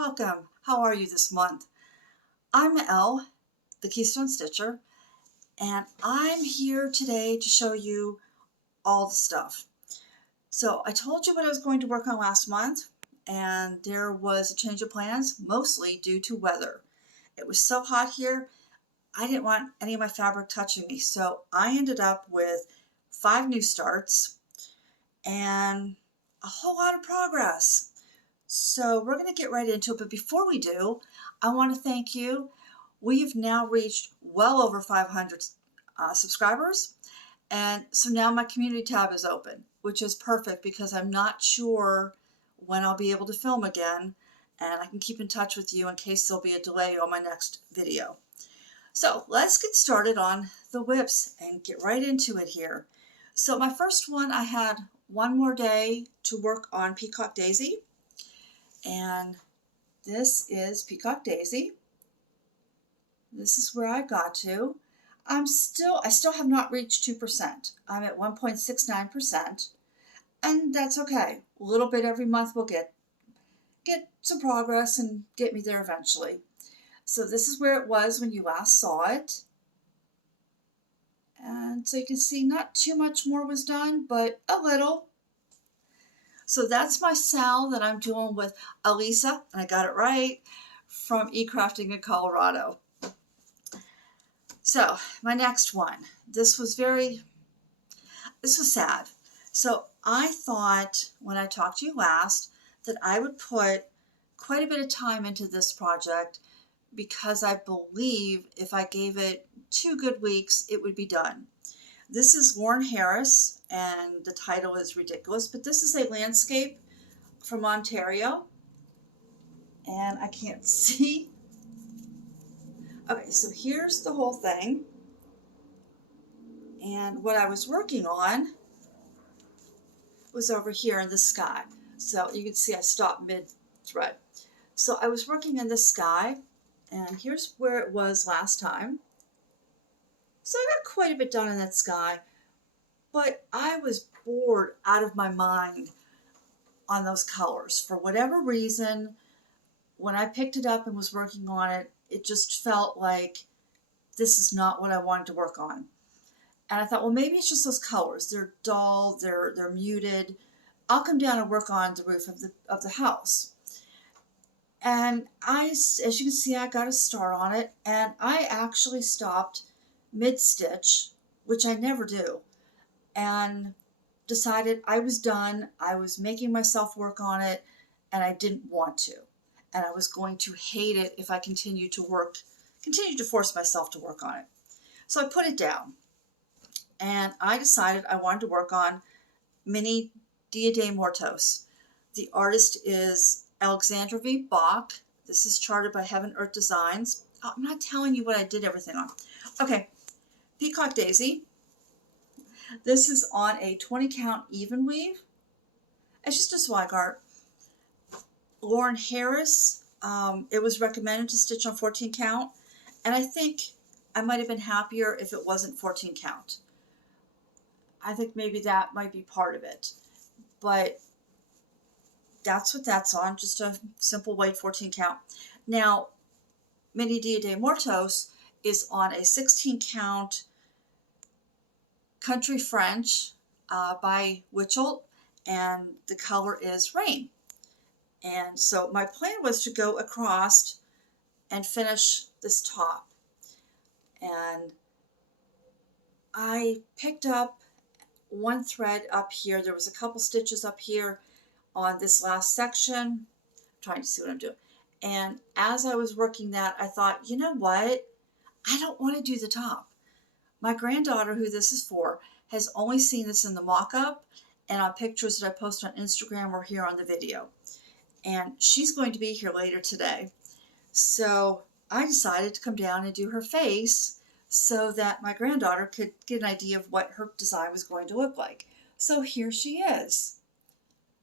welcome. How are you this month? I'm Elle, the Keystone Stitcher, and I'm here today to show you all the stuff. So I told you what I was going to work on last month, and there was a change of plans, mostly due to weather. It was so hot here, I didn't want any of my fabric touching me, so I ended up with 5 new starts and a whole lot of progress. So we're going to get right into it, but before we do, I want to thank you. We have now reached well over 500 subscribers, and so now my community tab is open, which is perfect because I'm not sure when I'll be able to film again, and I can keep in touch with you in case there'll be a delay on my next video. So let's get started on the whips and get right into it here. So my first one, I had one more day to work on Peacock Daisy, and this is Peacock Daisy. This is where I got to. I still have not reached 2%. I'm at 1.69%, and that's okay. A little bit every month will get some progress and get me there eventually. So this is where it was when you last saw it. And so you can see not too much more was done, but a little. So that's my sal that I'm doing with Elisa, and I got it right, from eCrafting in Colorado. So my next one, this was sad. So I thought when I talked to you last that I would put quite a bit of time into this project because I believe if I gave it 2 good weeks, it would be done. This is Lawren Harris, and the title is ridiculous, but this is a landscape from Ontario, and I can't see. Okay, so here's the whole thing, and what I was working on was over here in the sky. So you can see I stopped mid-thread. So I was working in the sky, and here's where it was last time. So I got quite a bit done in that sky, but I was bored out of my mind on those colors. For whatever reason, when I picked it up and was working on it, it just felt like this is not what I wanted to work on. And I thought, well, maybe it's just those colors. They're dull, they're muted. I'll come down and work on the roof of the house. And as you can see, I got a star on it, and I actually stopped mid-stitch, which I never do, and decided I was done. I was making myself work on it, and I didn't want to. And I was going to hate it if I continued to force myself to work on it. So I put it down, and I decided I wanted to work on mini Dia de Muertos. The artist is Alexandra V. Bach. This is charted by Heaven Earth Designs. I'm not telling you what I did everything on. Okay, Peacock Daisy. This is on a 20 count even weave. It's just a Zweigart. Lawren Harris, it was recommended to stitch on 14 count, and I think I might have been happier if it wasn't 14 count. I think maybe that might be part of it, but that's what that's on, just a simple white 14 count. Now, Mini Dia de Muertos is on a 16 count Country French by Wichelt, and the color is Rain. And so my plan was to go across and finish this top. And I picked up one thread up here. There was a couple stitches up here on this last section. I'm trying to see what I'm doing. And as I was working that, I thought, you know what? I don't want to do the top. My granddaughter, who this is for, has only seen this in the mock-up and on pictures that I post on Instagram or here on the video. And she's going to be here later today. So I decided to come down and do her face so that my granddaughter could get an idea of what her design was going to look like. So here she is.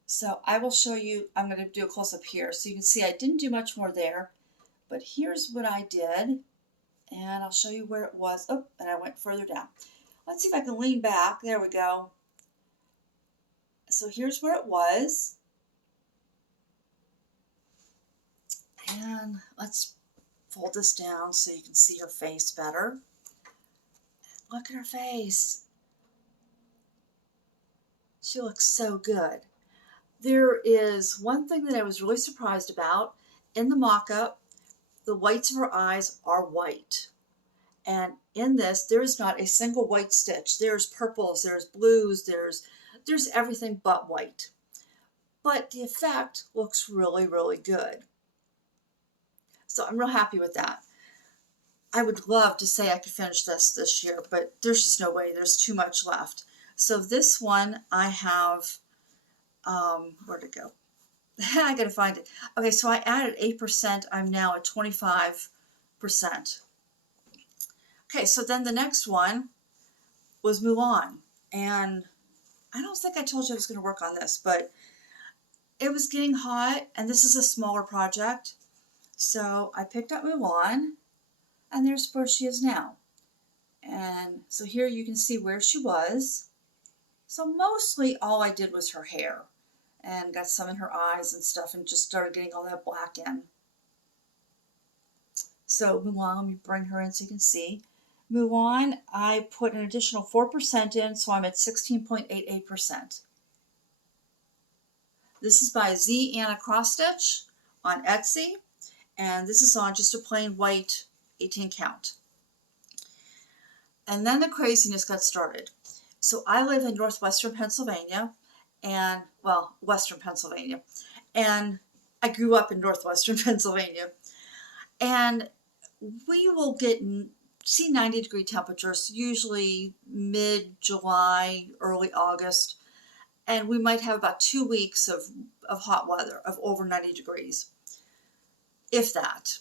So I will show you, I'm going to do a close-up here. So you can see I didn't do much more there, but here's what I did. And I'll show you where it was. Oh, and I went further down. Let's see if I can lean back. There we go. So here's where it was. And let's fold this down so you can see her face better. Look at her face. She looks so good. There is one thing that I was really surprised about. In the mock-up, the whites of her eyes are white. And in this, there is not a single white stitch. There's purples, there's blues, there's everything but white. But the effect looks really, really good. So I'm real happy with that. I would love to say I could finish this year, but there's just no way. There's too much left. So this one I have, where'd it go? I gotta find it. Okay, so I added 8%. I'm now at 25%. Okay, so then the next one was Mulan. And I don't think I told you I was going to work on this, but it was getting hot, and this is a smaller project. So I picked up Mulan, and there's where she is now. And so here you can see where she was. So mostly all I did was her hair, and got some in her eyes and stuff, and just started getting all that black in. So Mulan, let me bring her in so you can see. Mulan, I put an additional 4% in, so I'm at 16.88%. This is by Zanna Cross Stitch on Etsy, and this is on just a plain white 18 count. And then the craziness got started. So I live in northwestern Pennsylvania, and, well, western Pennsylvania, and I grew up in northwestern Pennsylvania. And we will get 90-degree temperatures, usually mid-July, early August, and we might have about 2 weeks of hot weather, of over 90 degrees, if that.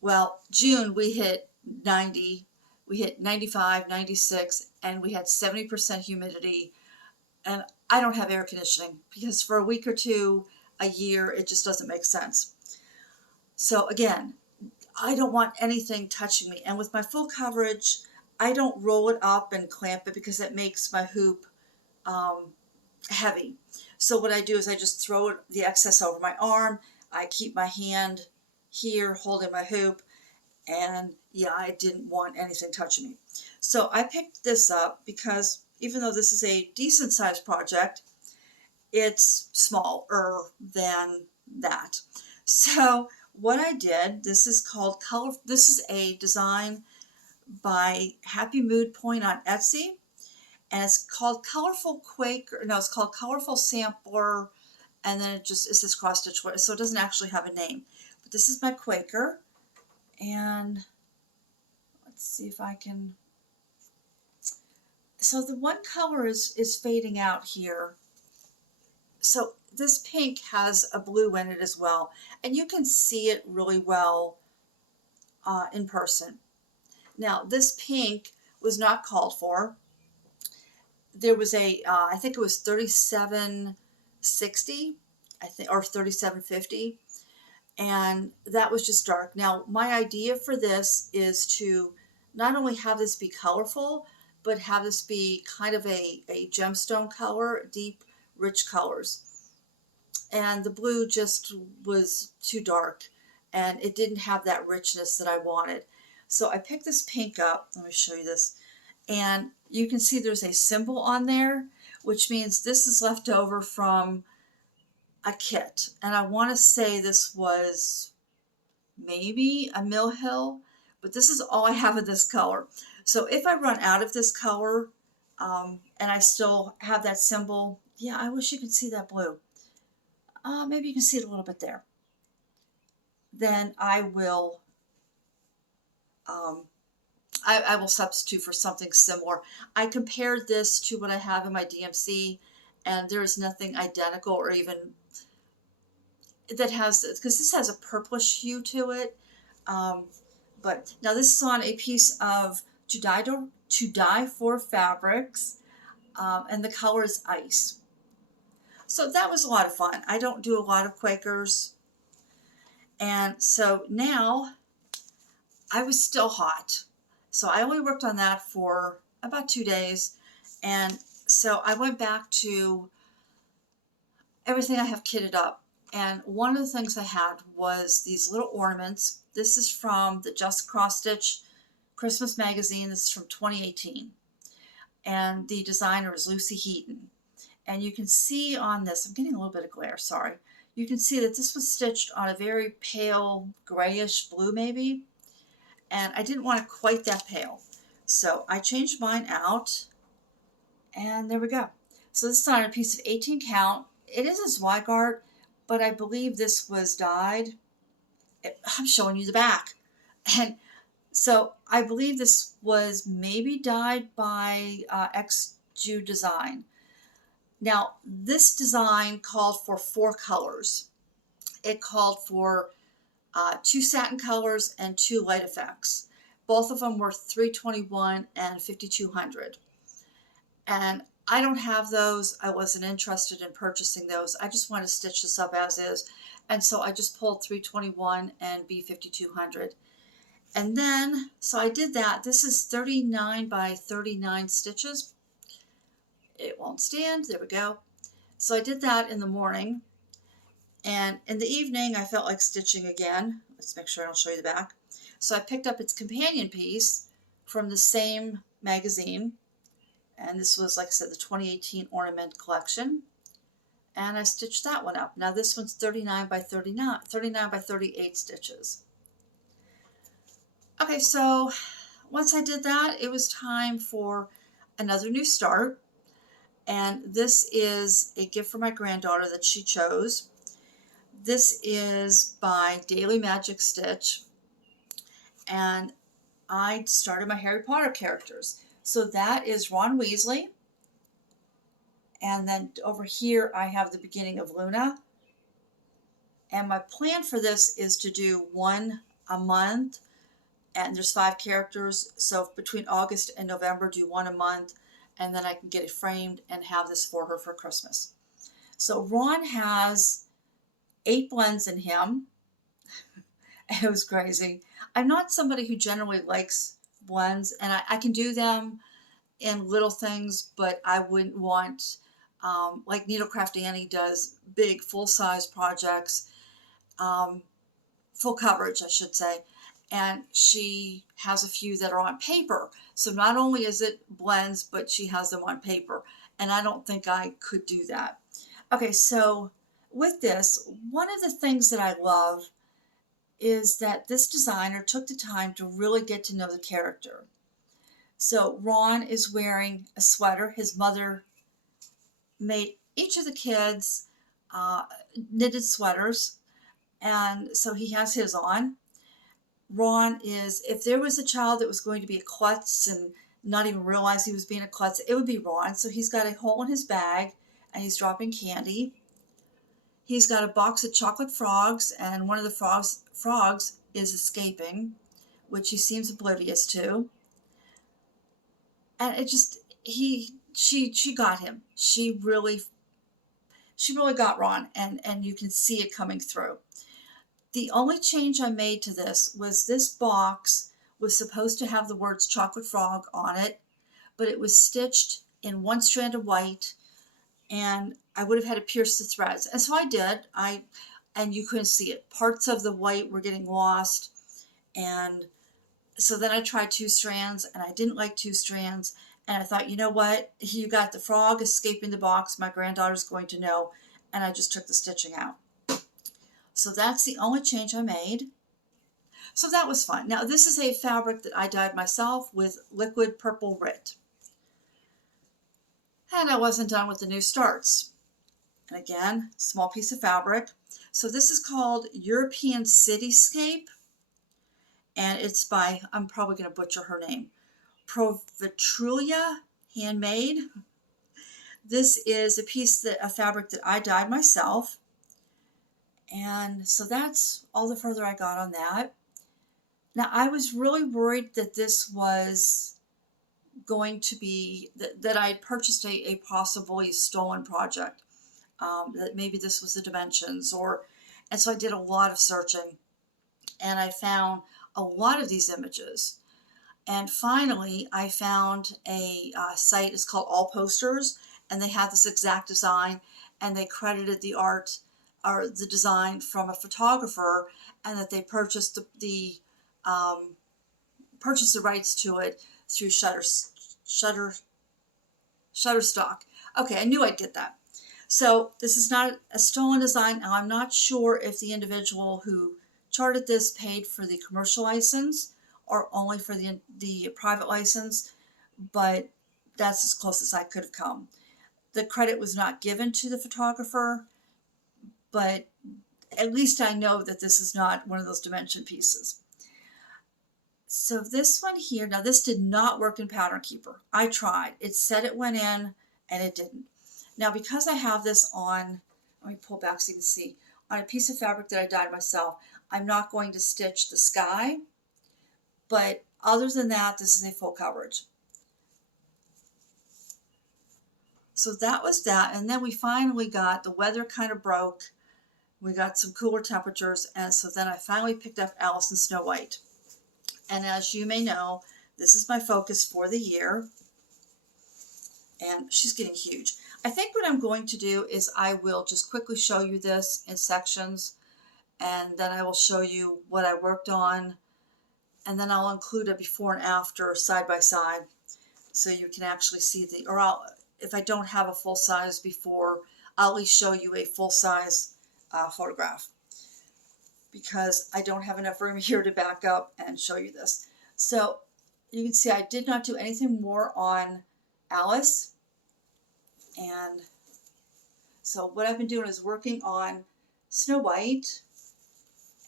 Well, June we hit 90, we hit 95, 96, and we had 70% humidity, and I don't have air conditioning because for a week or two a year, it just doesn't make sense. So again, I don't want anything touching me. And with my full coverage, I don't roll it up and clamp it because it makes my hoop heavy. So what I do is I just throw the excess over my arm. I keep my hand here holding my hoop. And yeah, I didn't want anything touching me. So I picked this up because even though this is a decent sized project, it's smaller than that. So what I did, this is called Color. This is a design by Happy Mood Point on Etsy, and it's called Colorful Quaker. No, it's called Colorful Sampler, and then it just is this cross stitch. So it doesn't actually have a name. But this is my Quaker, and let's see if I can. So the one color is fading out here. So this pink has a blue in it as well, and you can see it really well in person. Now this pink was not called for. There was a, I think it was 3760, I think, or 3750, and that was just dark. Now my idea for this is to not only have this be colorful, but have this be kind of a gemstone color, deep, rich colors. And the blue just was too dark, and it didn't have that richness that I wanted. So I picked this pink up. Let me show you this. And you can see there's a symbol on there, which means this is left over from a kit. And I want to say this was maybe a Mill Hill, but this is all I have of this color. So if I run out of this color and I still have that symbol, yeah, I wish you could see that blue. Maybe you can see it a little bit there. Then I will I will substitute for something similar. I compared this to what I have in my DMC, and there is nothing identical or even that has, because this has a purplish hue to it. But now this is on a piece of To Dye For fabrics, and the color is ice. So that was a lot of fun. I don't do a lot of Quakers. And so now I was still hot. So I only worked on that for about 2 days. And so I went back to everything I have kitted up. And one of the things I had was these little ornaments. This is from the Zanna Cross Stitch Christmas magazine. This is from 2018. And the designer is Lucie Heaton. And you can see on this, I'm getting a little bit of glare, sorry. You can see that this was stitched on a very pale grayish blue maybe. And I didn't want it quite that pale. So I changed mine out. And there we go. So this is on a piece of 18 count. It is a Zweigart, but I believe this was dyed. I'm showing you the back. And so I believe this was maybe dyed by X-Jew Design. Now, this design called for 4 colors. It called for 2 satin colors and 2 light effects. Both of them were 321 and 5200. And I don't have those. I wasn't interested in purchasing those. I just want to stitch this up as is. And so I just pulled 321 and B5200. And then, so I did that. This is 39 by 39 stitches. It won't stand. There we go. So I did that in the morning. And in the evening, I felt like stitching again. Let's make sure I don't show you the back. So I picked up its companion piece from the same magazine. And this was, like I said, the 2018 Ornament collection. And I stitched that one up. Now this one's 39 by 38 stitches. Okay, so once I did that, it was time for another new start. And this is a gift for my granddaughter that she chose. This is by Daily Magic Stitch. And I started my Harry Potter characters. So that is Ron Weasley. And then over here I have the beginning of Luna. And my plan for this is to do one a month. And there's 5 characters. So between August and November, do one a month. And then I can get it framed and have this for her for Christmas. So Ron has 8 blends in him. It was crazy. I'm not somebody who generally likes blends, and I can do them in little things, but I wouldn't want, like Needlecraft Annie does big full-size projects, full coverage, I should say, and she has a few that are on paper. So not only is it blends, but she has them on paper, and I don't think I could do that. Okay, so with this, one of the things that I love is that this designer took the time to really get to know the character. So Ron is wearing a sweater. His mother made each of the kids knitted sweaters, and so he has his on. Ron is, if there was a child that was going to be a klutz and not even realize he was being a klutz, it would be Ron. So he's got a hole in his bag, and he's dropping candy. He's got a box of chocolate frogs, and one of the frogs is escaping, which he seems oblivious to. And it just, she got him. She really got Ron, and you can see it coming through. The only change I made to this was this box was supposed to have the words chocolate frog on it, but it was stitched in 1 strand of white, and I would have had to pierce the threads. And so I did. And you couldn't see it. Parts of the white were getting lost. And so then I tried 2 strands, and I didn't like 2 strands. And I thought, you know what? You got the frog escaping the box. My granddaughter's going to know. And I just took the stitching out. So that's the only change I made. So that was fun. Now this is a fabric that I dyed myself with liquid Purple Rit. And I wasn't done with the new starts. And again, small piece of fabric. So this is called European Cityscape. And it's by, I'm probably going to butcher her name, Provitrulia Handmade. This is a piece of fabric that I dyed myself. And so that's all the further I got on that. Now I was really worried that this was going to be, that I had purchased a possibly stolen project. That maybe this was the dimensions, and so I did a lot of searching, and I found a lot of these images. And finally, I found a site, it's called All Posters, and they had this exact design, and they credited the art or the design from a photographer, and that they purchased purchased the rights to it through Shutterstock. Okay, I knew I'd get that. So this is not a stolen design. Now, I'm not sure if the individual who charted this paid for the commercial license or only for the private license, but that's as close as I could have come. The credit was not given to the photographer, but at least I know that this is not one of those dimension pieces. So this one here, now this did not work in Pattern Keeper. I tried. It said it went in and it didn't. Now because I have this on, let me pull back so you can see, on a piece of fabric that I dyed myself, I'm not going to stitch the sky, but other than that, this is a full coverage. So that was that, and then we finally got, the weather kind of broke, we got some cooler temperatures, and so then I finally picked up Alice in Snow White. And as you may know, this is my focus for the year, and she's getting huge. I think what I'm going to do is I will just quickly show you this in sections, and then I will show you what I worked on, and then I'll include a before and after side by side so you can actually see if I don't have a full size before, I'll at least show you a full size photograph, because I don't have enough room here to back up and show you this. So you can see I did not do anything more on Alice. And so what I've been doing is working on Snow White,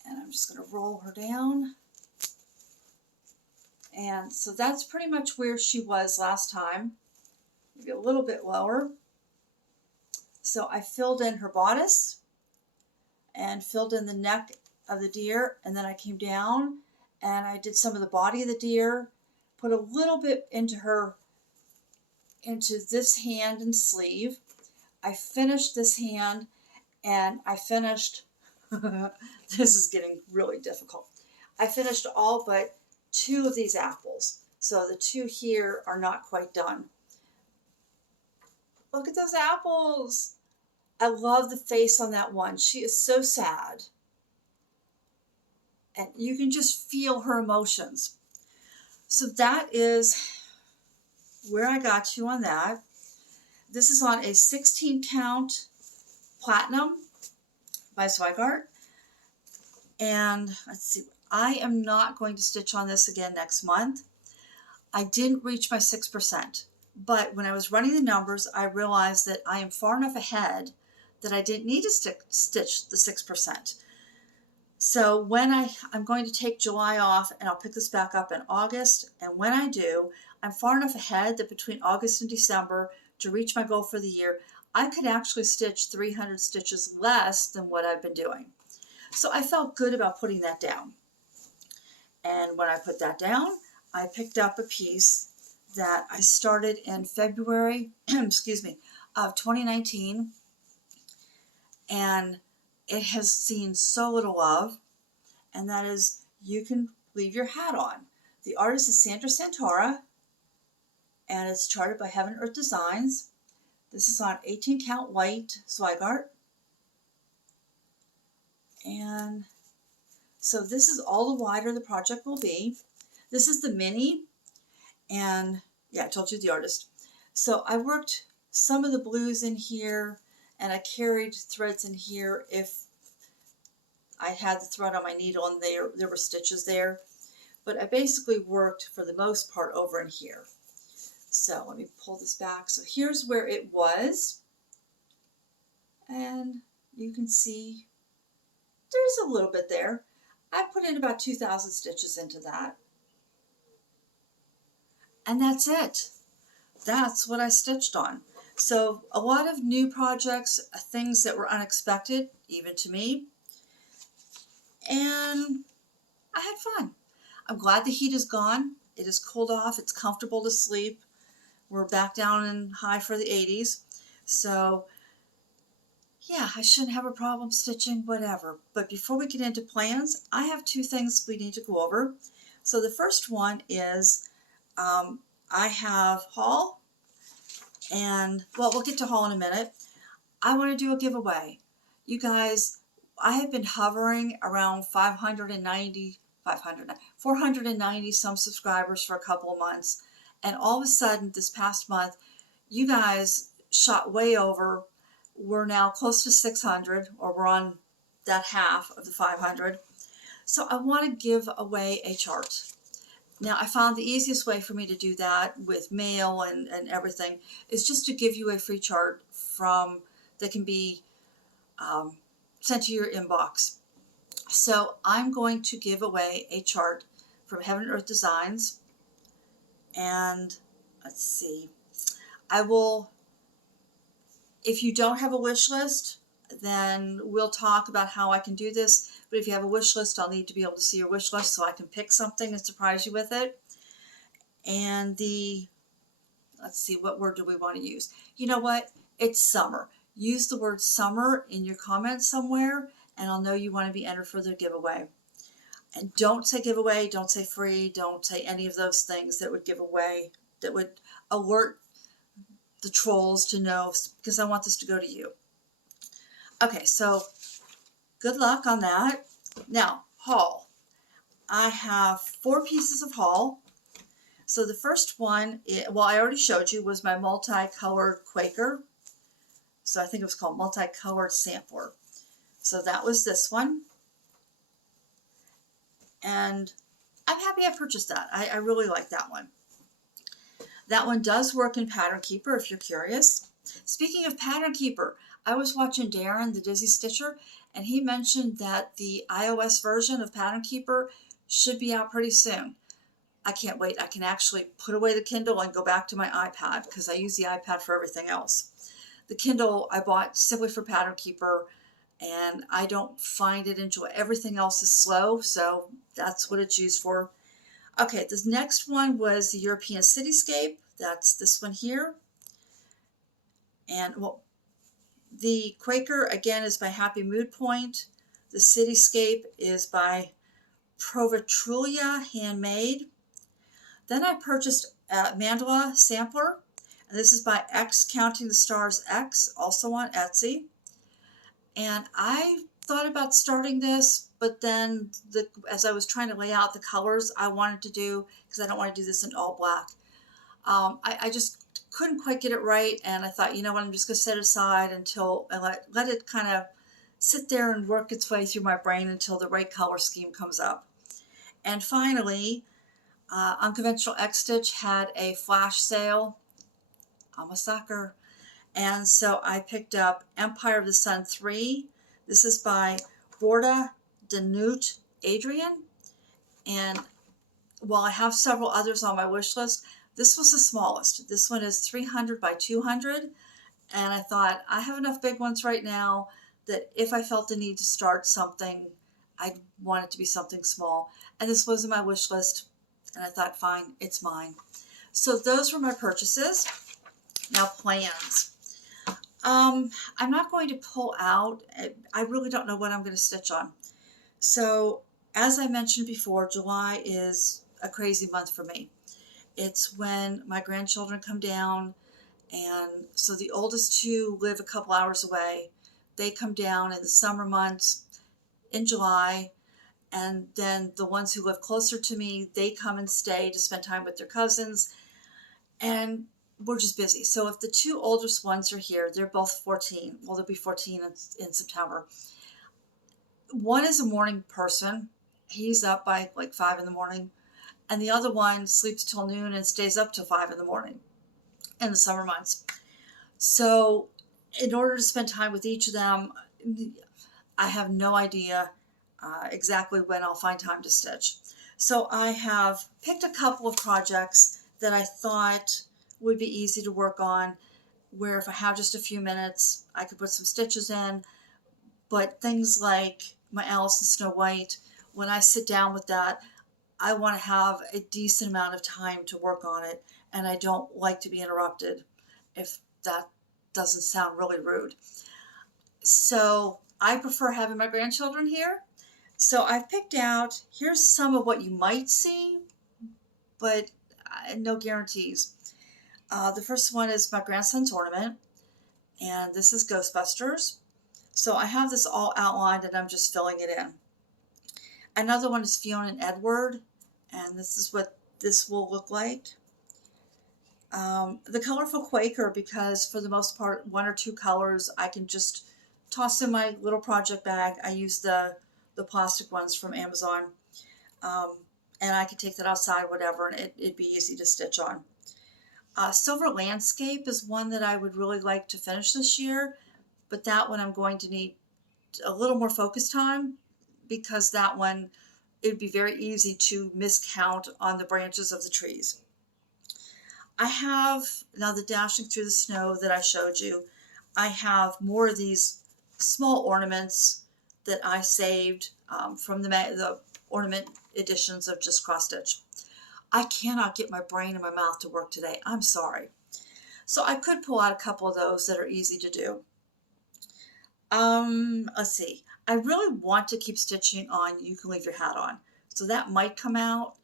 and I'm just going to roll her down. And so that's pretty much where she was last time, maybe a little bit lower. So I filled in her bodice and filled in the neck of the deer, and then I came down and I did some of the body of the deer, put a little bit into this hand and sleeve. I finished this hand, and I finished, this is getting really difficult. I finished all but 2 of these apples. So the 2 here are not quite done. Look at those apples. I love the face on that one. She is so sad. And you can just feel her emotions. So that is where I got to on that. This is on a 16 count platinum by Zweigart. And let's see, I am not going to stitch on this again next month. I didn't reach my 6%, but when I was running the numbers, I realized that I am far enough ahead that I didn't need to stitch the 6%. So when I'm going to take July off, and I'll pick this back up in August, and when I do, I'm far enough ahead that between August and December, to reach my goal for the year, I could actually stitch 300 stitches less than what I've been doing. So I felt good about putting that down. And when I put that down, I picked up a piece that I started in February, excuse me, of 2019. And it has seen so little love, and that is You Can Leave Your Hat On. The artist is Sandra Santora, and it's charted by Heaven Earth Designs. This is on 18 count white Zweigart. And so this is all the wider the project will be. This is the mini, and yeah, I told you the artist. So I worked some of the blues in here, and I carried threads in here if I had the thread on my needle and there were stitches there. But I basically worked for the most part over in here. So let me pull this back. So here's where it was. And you can see there's a little bit there. I put in about 2,000 stitches into that. And that's it. That's what I stitched on. So a lot of new projects, things that were unexpected, even to me. And I had fun. I'm glad the heat is gone. It is cooled off. It's comfortable to sleep. We're back down in high for the 80s. So yeah, I shouldn't have a problem stitching, whatever. But before we get into plans, I have 2 things we need to go over. So the first one is I have haul, and well, we'll get to haul in a minute. I want to do a giveaway. You guys, I have been hovering around 490 some subscribers for a couple of months. And all of a sudden, this past month, you guys shot way over. We're now close to 600, or we're on that half of the 500. So I want to give away a chart. Now, I found the easiest way for me to do that with mail and everything is just to give you a free chart that can be sent to your inbox. So I'm going to give away a chart from Heaven and Earth Designs. And let's see, I will, if you don't have a wish list, then we'll talk about how I can do this. But if you have a wish list, I'll need to be able to see your wish list so I can pick something and surprise you with it. And let's see, what word do we want to use? You know what? It's summer. Use the word summer in your comments somewhere, and I'll know you want to be entered for the giveaway. And don't say giveaway, don't say free, don't say any of those things that would give away, that would alert the trolls to know, because I want this to go to you. Okay, so good luck on that. Now, haul. I have 4 pieces of haul. So the first one, well, I already showed you, was my multicolored Quaker. So I think it was called Multicolored Sampler. So that was this one. And I'm happy I purchased that. I really like that one. That one does work in Pattern Keeper if you're curious. Speaking of Pattern Keeper, I was watching Darren, the Dizzy Stitcher, and he mentioned that the iOS version of Pattern Keeper should be out pretty soon. I can't wait. I can actually put away the Kindle and go back to my iPad because I use the iPad for everything else. The Kindle I bought simply for Pattern Keeper, and I don't find it enjoy. Everything else is slow, so that's what it's used for. Okay, this next one was the European Cityscape. That's this one here. And well, the Quaker, again, is by Happy Mood Point. The Cityscape is by Provatrulia Handmade. Then I purchased a Mandala Sampler. And this is by X Counting the Stars X, also on Etsy. And I thought about starting this, but then as I was trying to lay out the colors I wanted to do, because I don't want to do this in all black, I just couldn't quite get it right. And I thought, you know what, I'm just going to set it aside until I let it kind of sit there and work its way through my brain until the right color scheme comes up. And finally, Unconventional X Stitch had a flash sale. I'm a sucker. And so I picked up Empire of the Sun 3. This is by Borda Danut Adrian. And while I have several others on my wish list, this was the smallest. This one is 300 by 200. And I thought, I have enough big ones right now that if I felt the need to start something, I'd want it to be something small. And this was in my wish list. And I thought, fine, it's mine. So those were my purchases. Now, plans. I'm not going to pull out. I really don't know what I'm going to stitch on. So, as I mentioned before, July is a crazy month for me. It's when my grandchildren come down, and so the oldest 2 live a couple hours away. They come down in the summer months in July, and then the ones who live closer to me, they come and stay to spend time with their cousins, and we're just busy. So if the 2 oldest ones are here, they're both 14. Well, they'll be 14 in September. One is a morning person. He's up by like 5 in the morning. And the other one sleeps till noon and stays up till 5 in the morning in the summer months. So in order to spend time with each of them, I have no idea exactly when I'll find time to stitch. So I have picked a couple of projects that I thought would be easy to work on, where if I have just a few minutes, I could put some stitches in. But things like my Alice in Snow White, when I sit down with that, I want to have a decent amount of time to work on it, and I don't like to be interrupted, if that doesn't sound really rude. So I prefer having my grandchildren here. So I've picked out, here's some of what you might see, but no guarantees. The first one is my grandson's Ornament, and this is Ghostbusters. So I have this all outlined and I'm just filling it in. Another one is Fiona and Edward, and this is what this will look like. The colorful Quaker, because for the most part, 1 or 2 colors I can just toss in my little project bag. I use the plastic ones from Amazon, and I can take that outside, whatever, and it'd be easy to stitch on. Silver Landscape is one that I would really like to finish this year, but that one I'm going to need a little more focus time, because that one, it'd be very easy to miscount on the branches of the trees. I have, now the Dashing Through the Snow that I showed you, I have more of these small ornaments that I saved from the ornament editions of Just Cross Stitch. I cannot get my brain and my mouth to work today. I'm sorry. So I could pull out a couple of those that are easy to do. Let's see. I really want to keep stitching on You Can Leave Your Hat On. So that might come out.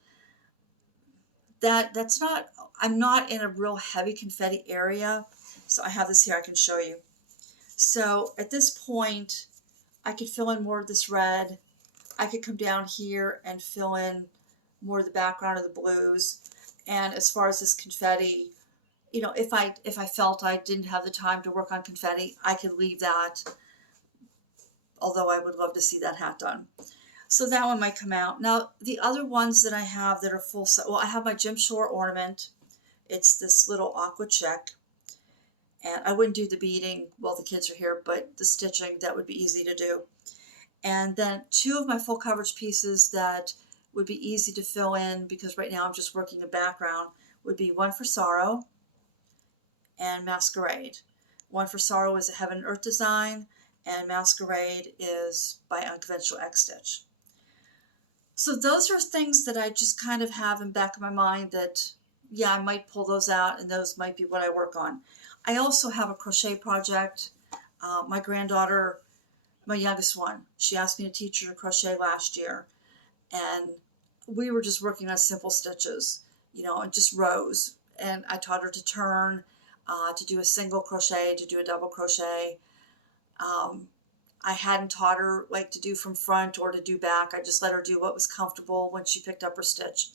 That's not, I'm not in a real heavy confetti area. So I have this here I can show you. So at this point, I could fill in more of this red. I could come down here and fill in more of the background of the blues. And as far as this confetti, you know, if I felt I didn't have the time to work on confetti, I could leave that. Although I would love to see that hat done. So that one might come out. Now, the other ones that I have that are full size, well, I have my Jim Shore ornament. It's this little aqua check. And I wouldn't do the beading while the kids are here, but the stitching, that would be easy to do. And then 2 of my full coverage pieces that would be easy to fill in, because right now I'm just working a background, would be One for Sorrow and Masquerade. One for Sorrow is a Heaven and Earth design, and Masquerade is by Unconventional X Stitch. So those are things that I just kind of have in the back of my mind that, yeah, I might pull those out and those might be what I work on. I also have a crochet project. My granddaughter, my youngest one, she asked me to teach her to crochet last year. And we were just working on simple stitches, you know, and just rows. And I taught her to turn, to do a single crochet, to do a double crochet. I hadn't taught her like to do from front or to do back. I just let her do what was comfortable when she picked up her stitch.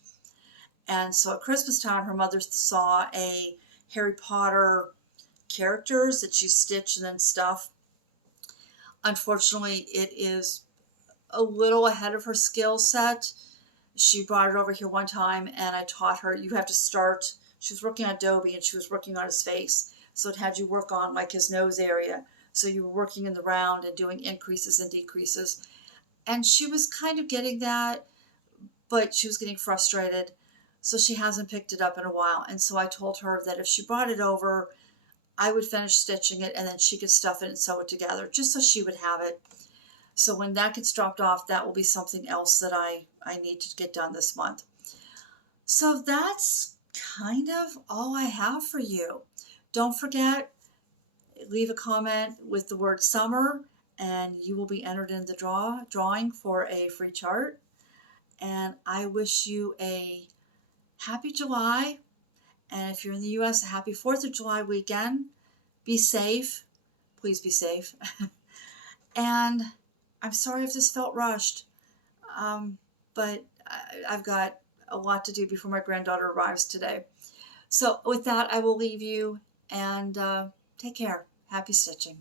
And so at Christmas time, her mother saw a Harry Potter characters that she stitched and then stuff. Unfortunately, it is a little ahead of her skill set. She brought it over here one time and I taught her, you have to start, she was working on Dobie and she was working on his face. So it had you work on like his nose area. So you were working in the round and doing increases and decreases. And she was kind of getting that, but she was getting frustrated. So she hasn't picked it up in a while. And so I told her that if she brought it over, I would finish stitching it and then she could stuff it and sew it together just so she would have it. So when that gets dropped off, that will be something else that I need to get done this month. So that's kind of all I have for you. Don't forget, leave a comment with the word summer and you will be entered in the drawing for a free chart. And I wish you a happy July. And if you're in the US, a happy 4th of July weekend. Be safe. Please be safe. And I'm sorry if this felt rushed, but I've got a lot to do before my granddaughter arrives today. So with that, I will leave you and take care. Happy stitching.